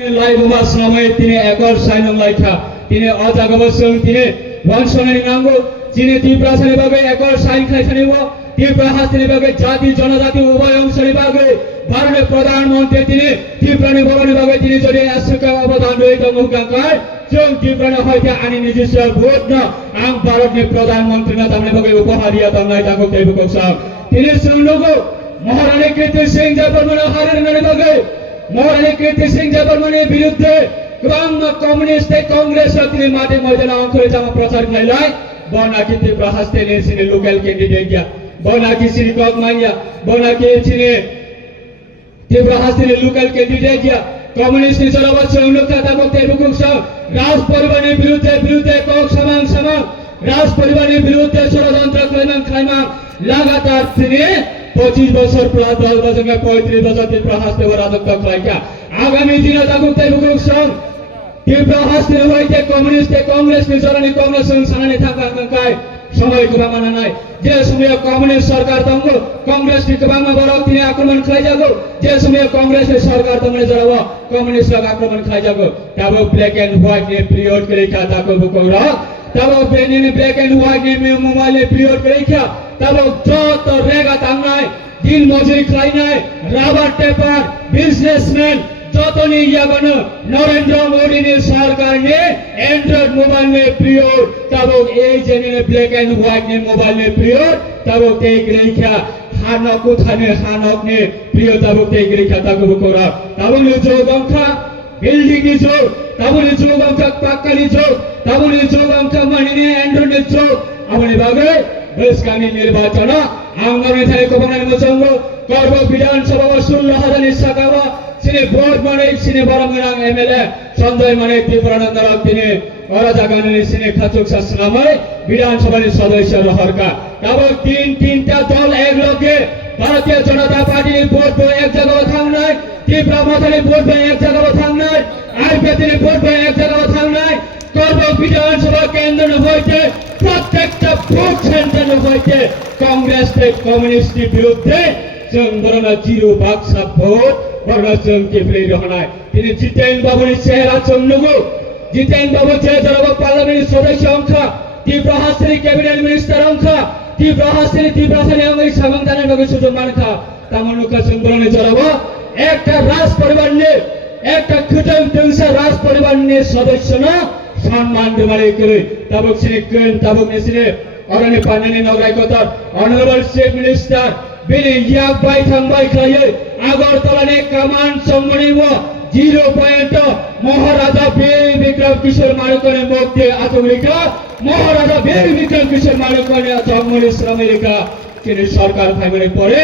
Laibuma Samay Tine Ekor Sainam Laika, Tine Otagabasum Tine, Wansonari Nango, Tine Tipra Sanibabe, Ekor Sain Kaisaniwa, Tipra Hasanibabe, Jati Jonadati Ubayam Sanibabe, Barne Pradhan Monte Tine, Tiprani Bogani Tine Jodi Asuka Abadando Mukakai, Jung Tiprana Hoita Ani Nijisha Bhodna, Ang Baratni Pradhan Montrina Tamibabe Upaharia Tamai Tango Tebukosam, Tine Sunlogo, Maharani Kete Singh Japarmana Haran Nanibabe, Mohani Kirti Singh Jabarmani Biruddhe Kubang Communist Congress Ratri Mati Mojana Ankore Jama Prachar Khailai Bonaki Tipra Hastene Sine local candidate ya Bonaki Sine Kogmanya Bonaki Sine Tipra Hastene local candidate ya Communist ni Sarabat Shamluk Tata Mokte Bukuk Sam Raj Paribani Biruddhe Kok Samang Raj Paribani Biruddhe Sarajantra Khaimang Lagatar Sine 25 বছর plus 10 বছর 35 বছর তীব্র হাসতে রাজত্ব করাইয়া আগামী দিনে তাকুক তেবুকুক song তীব্র হাসতে হইতে কমিউনিস্ট কংগ্রেস নিজরানি কংগ্রেস সানানি থাকা কাঙ্কাই সময় কুবামানা নাই যে সময় কমিউনিস্ট সরকার তঙ্গ কংগ্রেস নি কুবামা বড় তিনি আক্রমণ খাই যাগো যে সময় কংগ্রেস সরকার তঙ্গ জড়াব কমিউনিস্ট আক্রমণ খাই যাগো তবে ব্ল্যাক এন্ড হোয়াইট নে পিরিয়ড করে কা তাকো বুকরা তবে বেনিনে ব্ল্যাক এন্ড হোয়াইট নে মোবাইলে পিরিয়ড করে কা তবে যত রেগা তাঙ্গাই দিন মজুরি খাই নাই রাবার টেপার বিজনেসম্যান যতনি ইয়াগনো নরেন্দ্র মোদী নি সরকার নে অ্যান্ড্রয়েড মোবাইল নে পিরিয়ড তবে এই জেনে ব্ল্যাক এন্ড হোয়াইট নে মোবাইল নে পিরিয়ড তবে তেই রেখা হানক কোথানে হানক নে পিরিয়ড তবে তেই রেখা তাকো বুকরা তবে যোগংখা বিল্ডিং নি যোগ তবে যোগংখা পাক্কানি যোগ তবে যোগংখা মানিনে অ্যান্ড্রয়েড যোগ আমনি ভাবে বৈস্কানি নির্বাচন আঙ্গামী থাই কবনানি মচঙ্গ করব বিধানসভা 16,000 ইসাকাবা সিনে ভোট মানে সিনে বরমগাং এমএলএ সঞ্জয় মানে ত্রিপুরানন্দর তিনি অরাজাগানি সিনে খাচুক শাসনাময় বিধানসভার সদস্য রহরকা তব তিনটা দল এক লগে ভারতীয় জনতা পার্টি ভোট এক জায়গায় থাম নাই ত্রিপুরা মথানি ভোট এক জায়গায় থাম নাই আইপিএ ভোট এক জায়গায় থাম নাই করব বিধানসভা কেন্দ্র হইতে প্রত্যেকটা ভোট সেন্টার হইতে কংগ্রেস কমিউনিস্ট বিরুদ্ধে বরনা জিরো বাক্সা ভোট বরনা চমকে ফেলে রহনায় তিনি জিতেন বাবুর চেহারা চন্নগো জিতেন বাবু চেহারা পার্লামেন্ট সদস্য অংশা ত্রিপুরা হাসিনী ক্যাবিনেট মিনিস্টার অংশা ত্রিপুরা হাসিনী আমি সামন্তানের বাবু সুযোগ মানখা তামনুকা চন্দ্রনে জড়াবো একটা রাজ পরিবার নিয়ে একটা খুটন তিনশা রাজ পরিবার নিয়ে সদস্য না সম্মান দেওয়ারে করে তাবক সিনে কেন তাবক নেসিনে অরনে পানানি নগরাই কথার অনারেবল চিফ মিনিস্টার বিলি ইয়াক বাই থাংবাই খায়ে আগরতলানে কমান্ড সম্মানিব 0 পয়েন্ট মহারাজা বীর বিক্রম কিশোর মারকনে মুক্তি আতঙ্কিকা মহারাজা বীর বিক্রম কিশোর মারকনে জঙ্গলি শ্রমিকা তিনি সরকার ফাইমারে পরে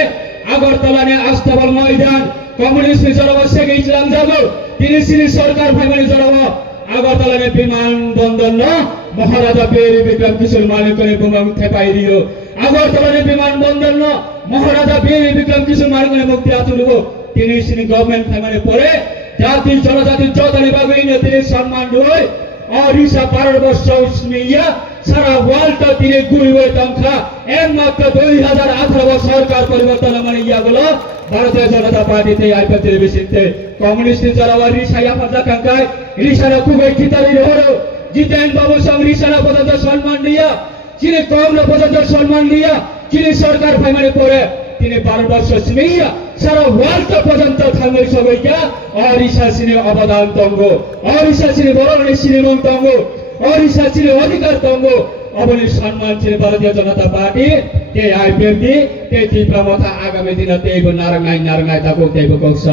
আগরতলানে আস্তাবল ময়দান কমিউনিস্ট জড়াবো শেখ ইসলাম যাবো তিনি সিনি সরকার ফাইমারে জড়াবো আগরতলানে বিমানবন্দর না মহারাজা বীর বিক্রম কিশোর মারকনে বোমা থেপাই দিও আগরতলানে বিমানবন্দর না মহারাজা বীর বিক্রম কিশোর মারকনে মুক্তি আতুলব তিনি সিনি গভর্নমেন্ট ফাইমারে পরে জাতি জনজাতি চৌধুরী বাবুই তিনি সম্মান হয় ওড়িশা ভারতবর্ষ ইসমিয়া সারা ওয়ার্ল্ড তিনি গুরুবে তংখা একমাত্র 2018 সরকার পরিবর্তন মানে ইয়াগুলো ভারতীয় জনতা পার্টিতে আইপি টেলিভিশনতে কমিউনিস্ট জড়াওয়া রিসাইয়া ফাজা কাঙ্কায় রিসারা খুবই খিতালি রহর জিতেন বাবু সং রিসারা পর্যন্ত সম্মান দিয়া যিনি কম পর্যন্ত সম্মান দিয়া যিনি সরকার ফাইমারে পড়ে তিনি ভারতবর্ষ ইসমিয়া সারা ওয়ার্ল্ড পর্যন্ত থাঙ্গল সবাইকা ওড়িশা সিনে অবদান তঙ্গ ওড়িশা সিনে বরণী সিনেমন তঙ্গ ওড়িশা সিনে অধিকার তঙ্গ অবনী সম্মান ছিল ভারতীয় জনতা পার্টি তে আইপিএফটি তে ত্রিপুরা মথা আগামী দিনতে নারাঙ্গাই তাকো তেব কংস